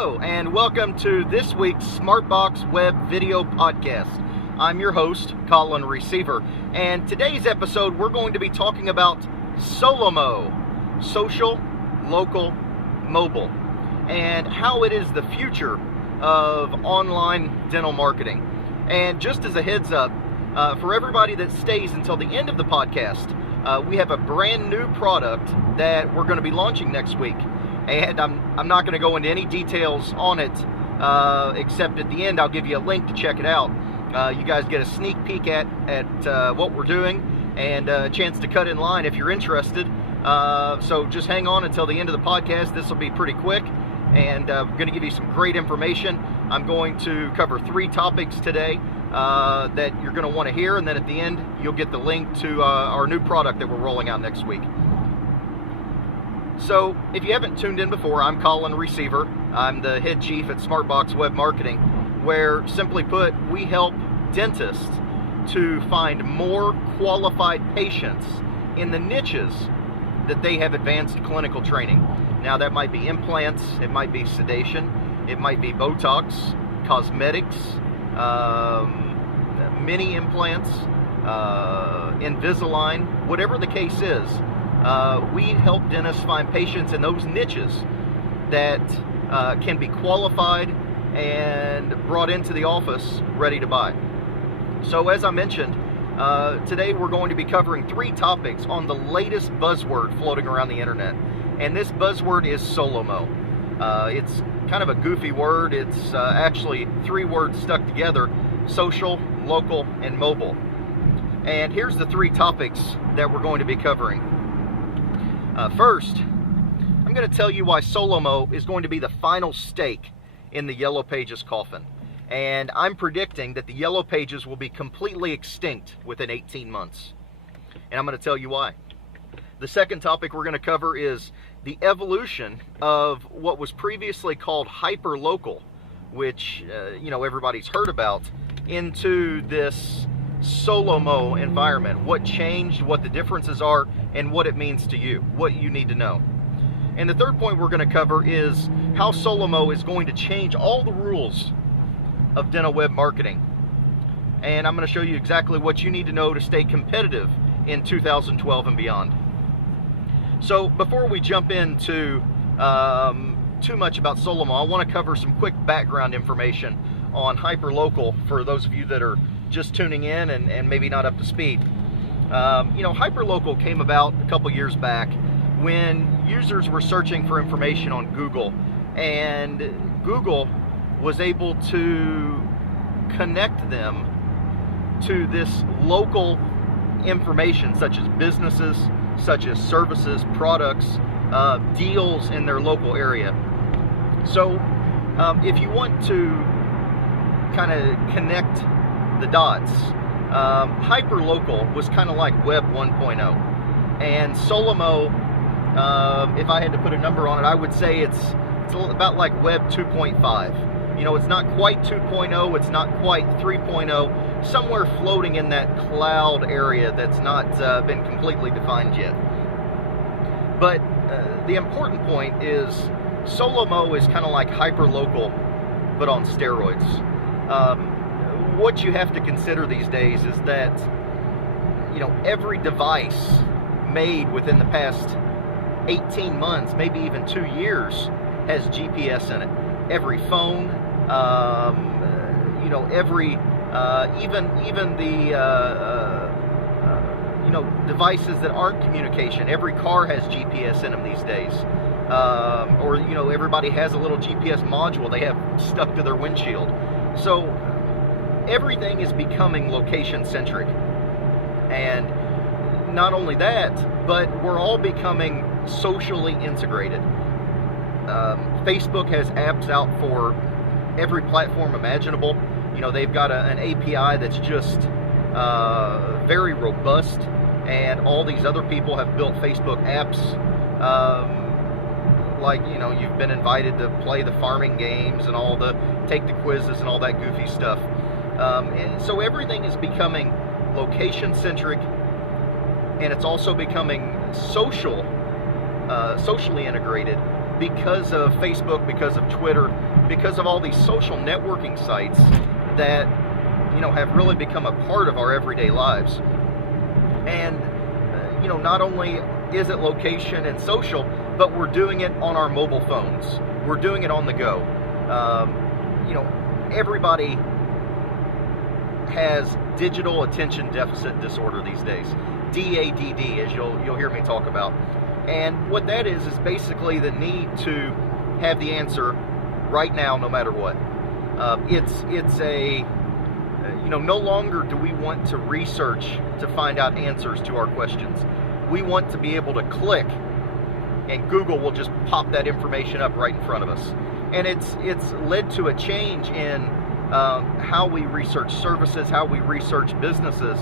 Hello, and welcome to this week's Smartbox Web Video Podcast. I'm your host, Colin Receiver, and today's episode we're going to be talking about SoLoMo, social, local, mobile, and how it is the future of online dental marketing. And just as a heads up, for everybody that stays until the end of the podcast, we have a brand new product that we're going to be launching next week. And I'm not going to go into any details on it, except at the end I'll give you a link to check it out. You guys get a sneak peek at what we're doing and a chance to cut in line if you're interested. So just hang on until the end of the podcast. This will be pretty quick, and I'm going to give you some great information. I'm going to cover 3 topics today that you're going to want to hear, and then at the end you'll get the link to our new product that we're rolling out next week. So, if you haven't tuned in before, I'm Colin Receiver. I'm the head chief at Smartbox Web Marketing, where, simply put, we help dentists to find more qualified patients in the niches that they have advanced clinical training. Now, that might be implants, it might be sedation, it might be Botox, cosmetics, mini implants, Invisalign, whatever the case is. We help dentists find patients in those niches that can be qualified and brought into the office ready to buy. So as I mentioned, today we're going to be covering 3 topics on the latest buzzword floating around the internet. And this buzzword is SoLoMo. It's kind of a goofy word. It's actually 3 words stuck together: social, local, and mobile. And here's the 3 topics that we're going to be covering. First, I'm going to tell you why SoLoMo is going to be the final stake in the Yellow Pages coffin. And I'm predicting that the Yellow Pages will be completely extinct within 18 months. And I'm going to tell you why. The second topic we're going to cover is the evolution of what was previously called hyper-local, which everybody's heard about, into this SoLoMo environment. What changed, what the differences are, and what it means to you, what you need to know. And the third point we're going to cover is how SoLoMo is going to change all the rules of dental web marketing. And I'm going to show you exactly what you need to know to stay competitive in 2012 and beyond. So before we jump into too much about SoLoMo, I want to cover some quick background information on hyperlocal for those of you that are just tuning in and maybe not up to speed. Hyperlocal came about a couple years back when users were searching for information on Google, and Google was able to connect them to this local information, such as businesses, such as services, products, deals in their local area. So if you want to kind of connect the dots, hyperlocal was kind of like Web 1.0, and SoLoMo, if I had to put a number on it, I would say it's about like Web 2.5. It's not quite 2.0, it's not quite 3.0, somewhere floating in that cloud area that's not been completely defined yet. But the important point is SoLoMo is kind of like hyperlocal, but on steroids. What you have to consider these days is that, every device made within the past 18 months, maybe even 2 years, has GPS in it. Every phone, every, even the, devices that aren't communication, every car has GPS in them these days. Everybody has a little GPS module they have stuck to their windshield. So everything is becoming location-centric. And not only that, but we're all becoming socially integrated. Facebook has apps out for every platform imaginable. They've got an API that's just very robust, and all these other people have built Facebook apps. You've been invited to play the farming games and take the quizzes and all that goofy stuff. And so everything is becoming location-centric, and it's also becoming socially integrated because of Facebook, because of Twitter, because of all these social networking sites that, you know, have really become a part of our everyday lives. And, you know, not only is it location and social, but we're doing it on our mobile phones. We're doing it on the go. You know, everybody has digital attention deficit disorder these days. DADD, as you'll hear me talk about. And what that is basically the need to have the answer right now, no matter what. It's a, you know, no longer do we want to research to find out answers to our questions. We want to be able to click, and Google will just pop that information up right in front of us. And it's led to a change in how we research services, how we research businesses,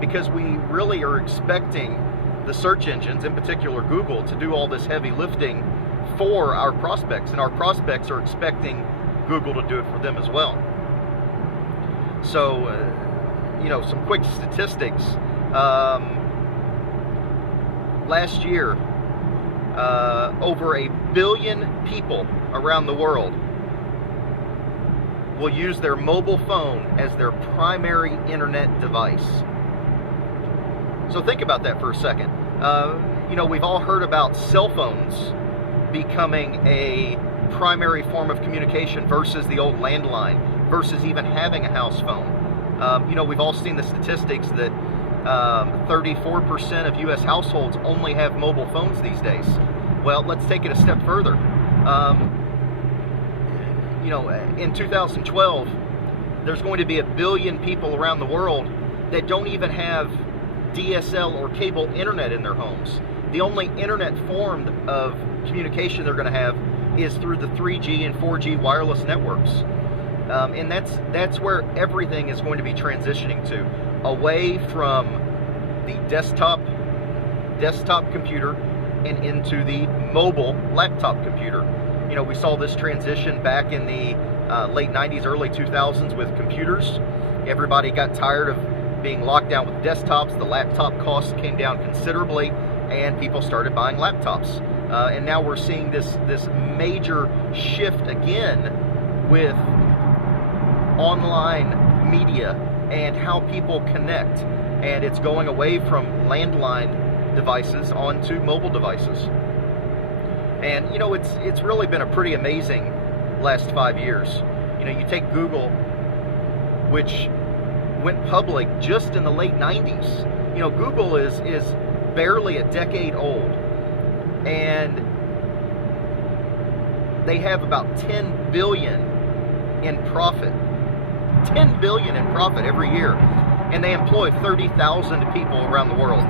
because we really are expecting the search engines, in particular Google, to do all this heavy lifting for our prospects, and our prospects are expecting Google to do it for them as well. So, you know, some quick statistics. Last year, over 1 billion people around the world will use their mobile phone as their primary internet device. So think about that for a second. You know, we've all heard about cell phones becoming a primary form of communication versus the old landline, versus even having a house phone. You know, we've all seen the statistics that 34% of U.S. households only have mobile phones these days. Well, let's take it a step further. You know, in 2012, there's going to be 1 billion people around the world that don't even have DSL or cable internet in their homes. The only internet form of communication they're going to have is through the 3G and 4G wireless networks. And that's where everything is going to be transitioning to, away from the desktop computer and into the mobile laptop computer. You know, we saw this transition back in the late 90s, early 2000s with computers. Everybody got tired of being locked down with desktops. The laptop costs came down considerably, and people started buying laptops. And now we're seeing this major shift again with online media and how people connect. And it's going away from landline devices onto mobile devices. And, you know, it's really been a pretty amazing last 5 years. You know, you take Google, which went public just in the late 90s. You know, Google is barely a decade old, and they have about 10 billion in profit. 10 billion in profit every year, and they employ 30,000 people around the world.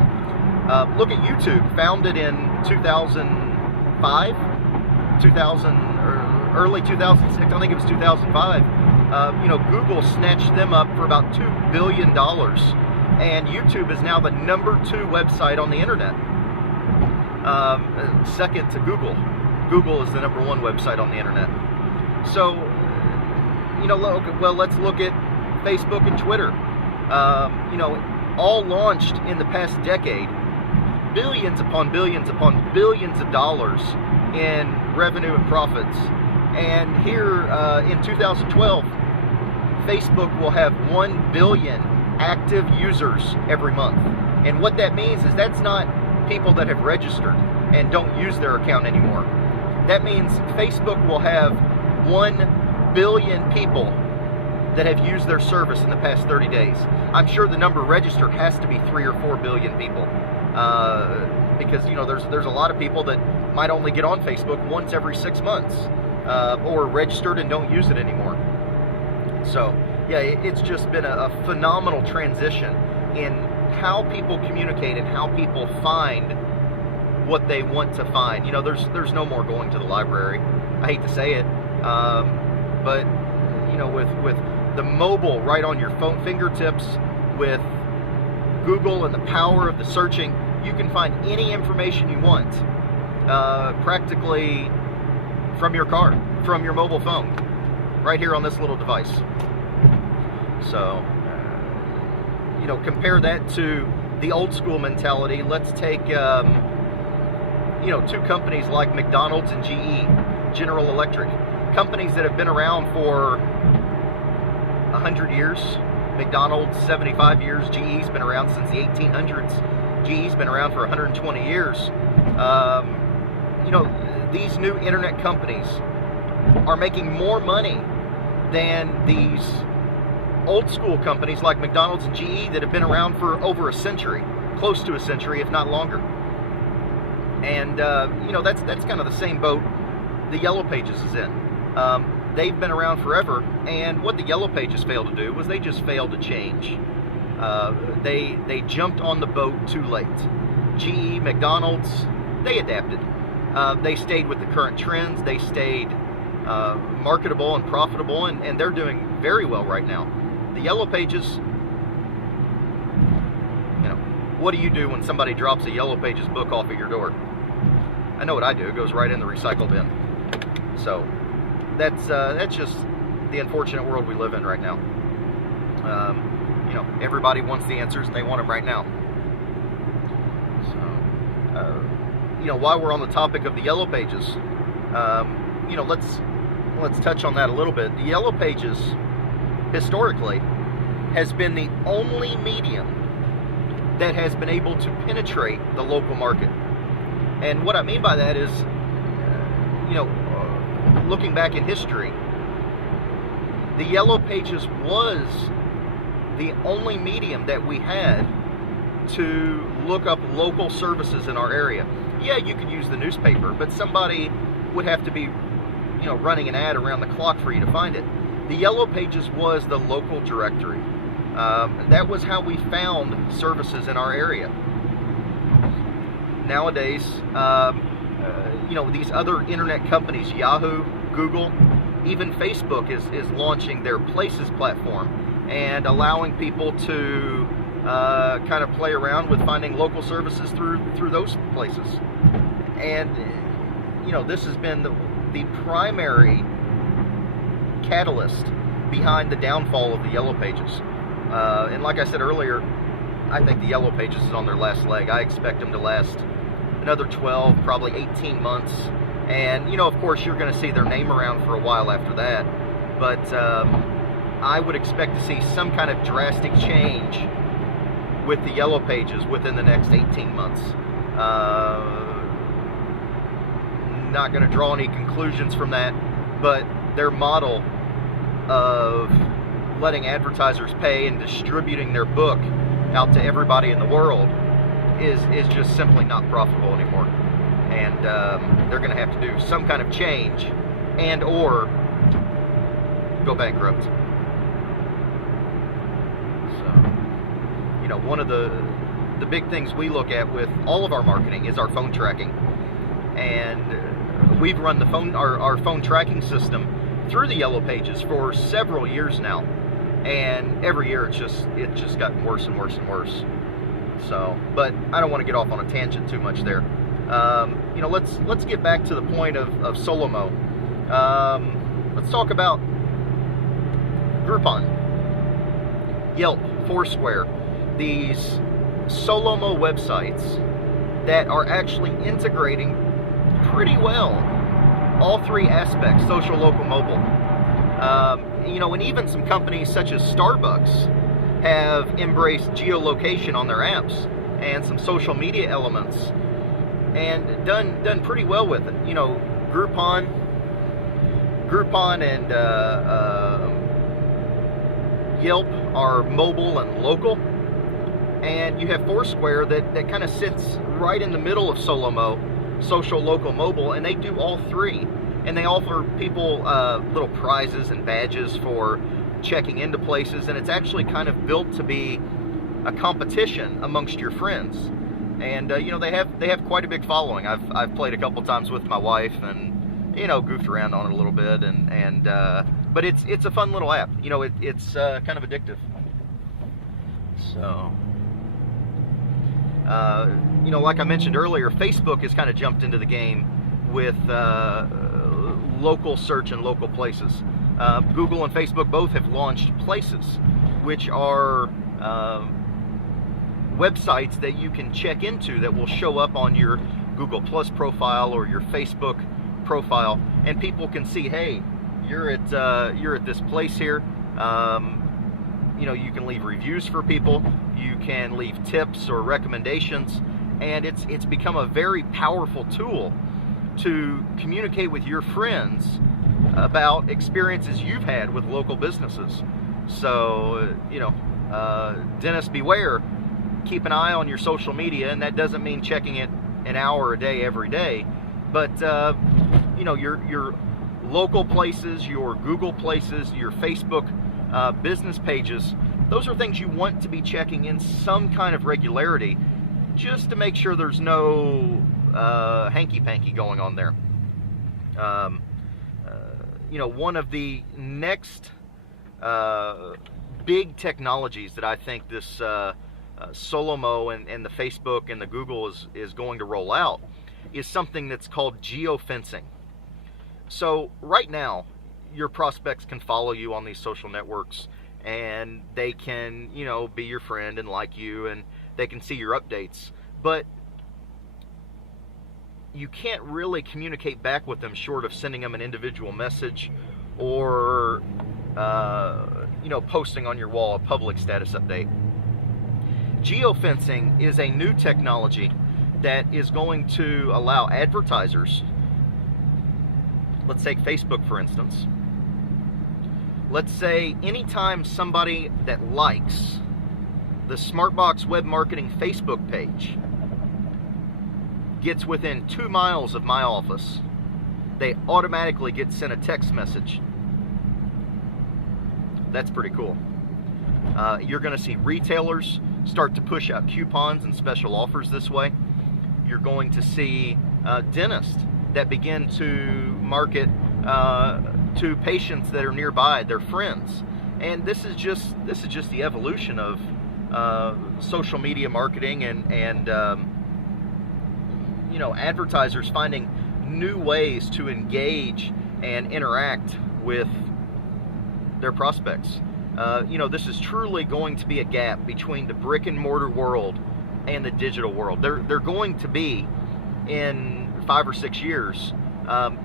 Look at YouTube, founded in 2005, or early 2006, I think it was 2005. You know, Google snatched them up for about $2 billion, and YouTube is now the #2 website on the internet, second to Google. Google is the #1 website on the internet. So, you know, well, let's look at Facebook and Twitter. You know, all launched in the past decade, billions upon billions upon billions of dollars in revenue and profits. And here in 2012, Facebook will have 1 billion active users every month. And what that means is that's not people that have registered and don't use their account anymore. That means Facebook will have 1 billion people that have used their service in the past 30 days. I'm sure the number registered has to be 3 or 4 billion people. Because, you know, there's a lot of people that might only get on Facebook once every 6 months, or registered and don't use it anymore. So, yeah, it's just been a phenomenal transition in how people communicate and how people find what they want to find. You know, there's no more going to the library. I hate to say it, but, you know, with the mobile right on your phone fingertips, with Google and the power of the searching, you can find any information you want, practically from your car, from your mobile phone, right here on this little device. So, you know, compare that to the old school mentality. Let's take, you two companies like McDonald's and GE, General Electric, companies that have been around for 100 years. McDonald's 75 years. GE's been around since the 1800s. GE's been around for 120 years. These new internet companies are making more money than these old school companies like McDonald's and GE that have been around for over a century, close to a century, if not longer. And that's kind of the same boat the Yellow Pages is in. They've been around forever, and what the Yellow Pages failed to do was they just failed to change. They jumped on the boat too late. GE, McDonald's, they adapted. They stayed with the current trends. They stayed marketable and profitable, and they're doing very well right now. The Yellow Pages, what do you do when somebody drops a Yellow Pages book off at your door? I know what I do. It goes right in the recycle bin. So that's just the unfortunate world we live in right now. Everybody wants the answers, and they want them right now. So, while we're on the topic of the Yellow Pages, let's touch on that a little bit. The Yellow Pages, historically, has been the only medium that has been able to penetrate the local market. And what I mean by that is, looking back in history, the Yellow Pages was the only medium that we had to look up local services in our area. Yeah, you could use the newspaper, but somebody would have to be, running an ad around the clock for you to find it. The Yellow Pages was the local directory. That was how we found services in our area. Nowadays, these other internet companies, Yahoo, Google, even Facebook is launching their Places platform and allowing people to kind of play around with finding local services through those places. And this has been the primary catalyst behind the downfall of the Yellow Pages. And like I said earlier, I think the Yellow Pages is on their last leg. I expect them to last another 12, probably 18 months. And, of course, you're going to see their name around for a while after that. But I would expect to see some kind of drastic change with the Yellow Pages within the next 18 months. Not going to draw any conclusions from that, but their model of letting advertisers pay and distributing their book out to everybody in the world is just simply not profitable anymore. And they're going to have to do some kind of change and or go bankrupt. So, one of the big things we look at with all of our marketing is our phone tracking. And we've run our phone tracking system through the Yellow Pages for several years now. And every year it's just gotten worse and worse and worse. So, but I don't want to get off on a tangent too much there. Let's get back to the point of SoLoMo. Let's talk about Groupon, Yelp, Foursquare, these SoLoMo websites that are actually integrating pretty well all three aspects: social, local, mobile. And even some companies such as Starbucks have embraced geolocation on their apps and some social media elements, and done pretty well with it. Groupon and Yelp are mobile and local, and you have Foursquare that kind of sits right in the middle of SoLoMo, social, local, mobile, and they do all three. And they offer people little prizes and badges for checking into places, and it's actually kind of built to be a competition amongst your friends. And they have quite a big following. I've played a couple times with my wife, and goofed around on it a little bit, but it's a fun little app. It's kind of addictive. So like I mentioned earlier, Facebook has kind of jumped into the game with local search and local places. Google and Facebook both have launched Places, which are websites that you can check into that will show up on your Google Plus profile or your Facebook profile, and people can see, hey, you're at this place here. You can leave reviews for people, you can leave tips or recommendations, and it's become a very powerful tool to communicate with your friends about experiences you've had with local businesses. So, dentists beware. Keep an eye on your social media, and that doesn't mean checking it an hour a day every day, but your local places, your Google places, your Facebook business pages, those are things you want to be checking in some kind of regularity, just to make sure there's no hanky-panky going on there. One of the next big technologies that I think this SoLoMo and the Facebook and the Google is going to roll out is something that's called geofencing. So right now, your prospects can follow you on these social networks, and they can, be your friend and like you, and they can see your updates. But you can't really communicate back with them short of sending them an individual message or, posting on your wall a public status update. Geofencing is a new technology that is going to allow advertisers, let's take Facebook for instance. Let's say anytime somebody that likes the Smartbox Web Marketing Facebook page gets within 2 miles of my office, they automatically get sent a text message. That's pretty cool. You're going to see retailers start to push out coupons and special offers this way. You're going to see dentists that begin to market to patients that are nearby, their friends. And this is just the evolution of social media marketing and advertisers finding new ways to engage and interact with their prospects. This is truly going to be a gap between the brick and mortar world and the digital world. They're going to be, in 5 or 6 years,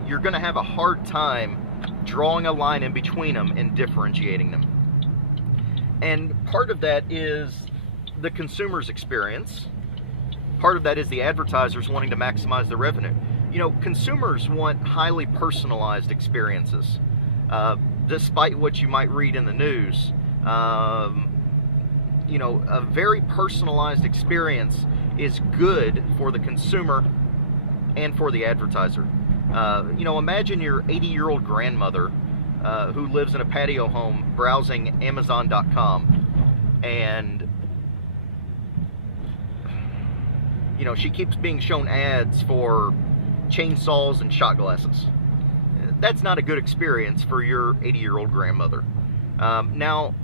you're going to have a hard time drawing a line in between them and differentiating them. And part of that is the consumer's experience. Part of that is the advertisers wanting to maximize their revenue. Consumers want highly personalized experiences. Despite what you might read in the news, a very personalized experience is good for the consumer and for the advertiser. Imagine your 80-year-old grandmother who lives in a patio home browsing Amazon.com, and she keeps being shown ads for chainsaws and shot glasses. That's not a good experience for your 80-year-old grandmother. Now,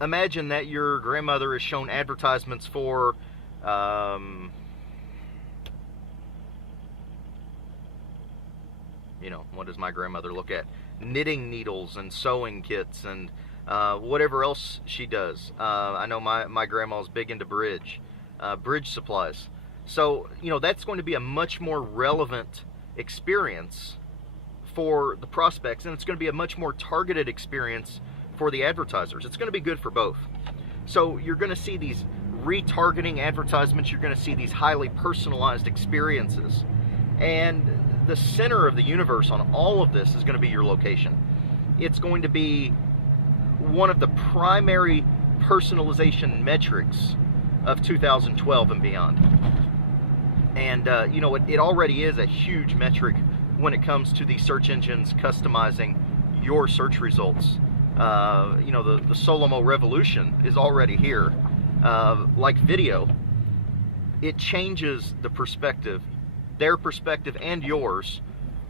imagine that your grandmother is shown advertisements for what does my grandmother look at? Knitting needles and sewing kits and whatever else she does. I know my grandma's big into bridge supplies. So, that's going to be a much more relevant experience for the prospects, and it's going to be a much more targeted experience for the advertisers. It's going to be good for both. So you're going to see these retargeting advertisements, you're going to see these highly personalized experiences, and the center of the universe on all of this is going to be your location. It's going to be one of the primary personalization metrics of 2012 and beyond. And it already is a huge metric when it comes to the search engines customizing your search results. The SoLoMo revolution is already here. Like video, it changes the perspective, their perspective and yours,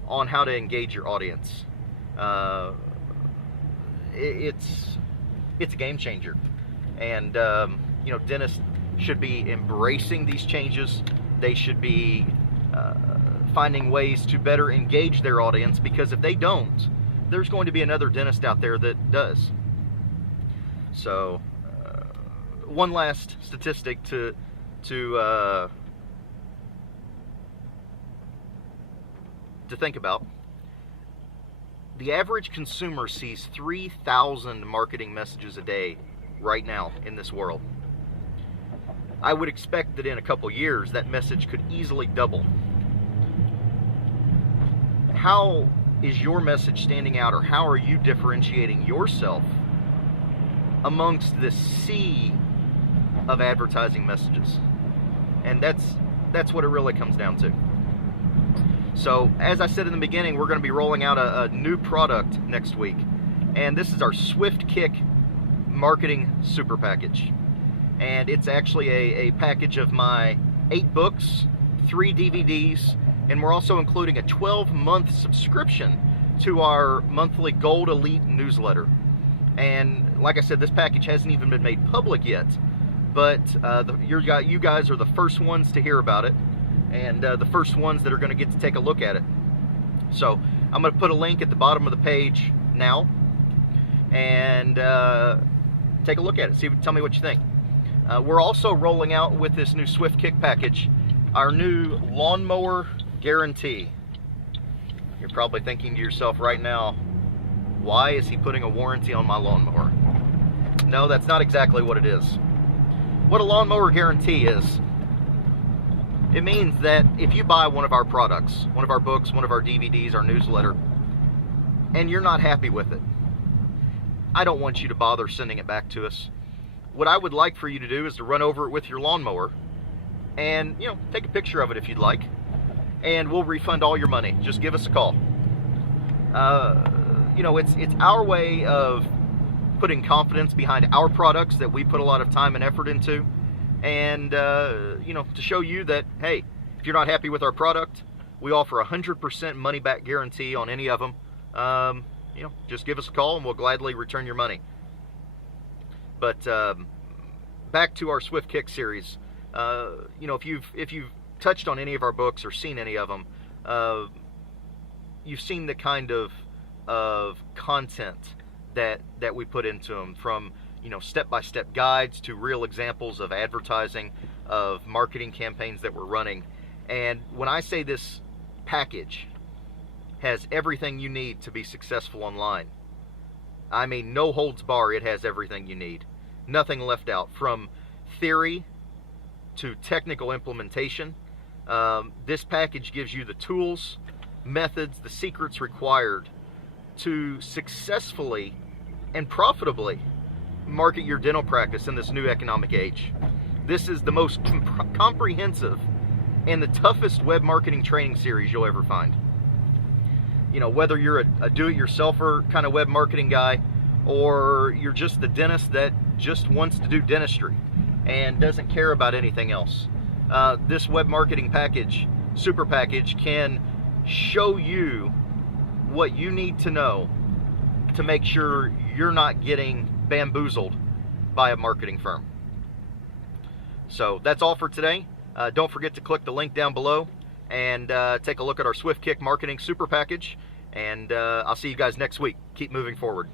on how to engage your audience. It's a game changer, and dentists should be embracing these changes. They should be finding ways to better engage their audience, because if they don't, there's going to be another dentist out there that does. So, one last statistic to to think about. The average consumer sees 3,000 marketing messages a day right now in this world. I would expect that in a couple years that message could easily double. How is your message standing out, or how are you differentiating yourself amongst this sea of advertising messages? And that's what it really comes down to. So, as I said in the beginning, we're going to be rolling out a new product next week, and this is our Swift Kick Marketing Super Package. And it's actually a package of my 8 books, 3 DVDs, and we're also including a 12-month subscription to our monthly Gold Elite newsletter. And like I said, this package hasn't even been made public yet, but you guys are the first ones to hear about it, and the first ones that are going to get to take a look at it. So I'm going to put a link at the bottom of the page now, and take a look at it. Tell me what you think. We're also rolling out with this new Swift Kick package our new lawnmower guarantee. You're probably thinking to yourself right now, why is he putting a warranty on my lawnmower? No, that's not exactly what it is. What a lawnmower guarantee is, it means that if you buy one of our products, one of our books, one of our DVDs, our newsletter, and you're not happy with it, I don't want you to bother sending it back to us. What I would like for you to do is to run over it with your lawnmower and, take a picture of it if you'd like, and we'll refund all your money. Just give us a call. It's our way of putting confidence behind our products that we put a lot of time and effort into, and to show you that, hey, if you're not happy with our product, we offer 100% money back guarantee on any of them. Just give us a call and we'll gladly return your money. But back to our Swift Kick series, if you've touched on any of our books or seen any of them, you've seen the kind of content that we put into them, from step-by-step guides to real examples of advertising, of marketing campaigns that we're running. And when I say this package has everything you need to be successful online, I mean no holds bar. It has everything you need, nothing left out, from theory to technical implementation. This package gives you the tools, methods, the secrets required to successfully and profitably market your dental practice in this new economic age. This is the most comprehensive and the toughest web marketing training series you'll ever find. Whether you're a do-it-yourselfer kind of web marketing guy, or you're just the dentist that just wants to do dentistry and doesn't care about anything else, this web marketing package, super package, can show you what you need to know to make sure you're not getting bamboozled by a marketing firm. So that's all for today. Don't forget to click the link down below and take a look at our Swift Kick Marketing Super Package. And I'll see you guys next week. Keep moving forward.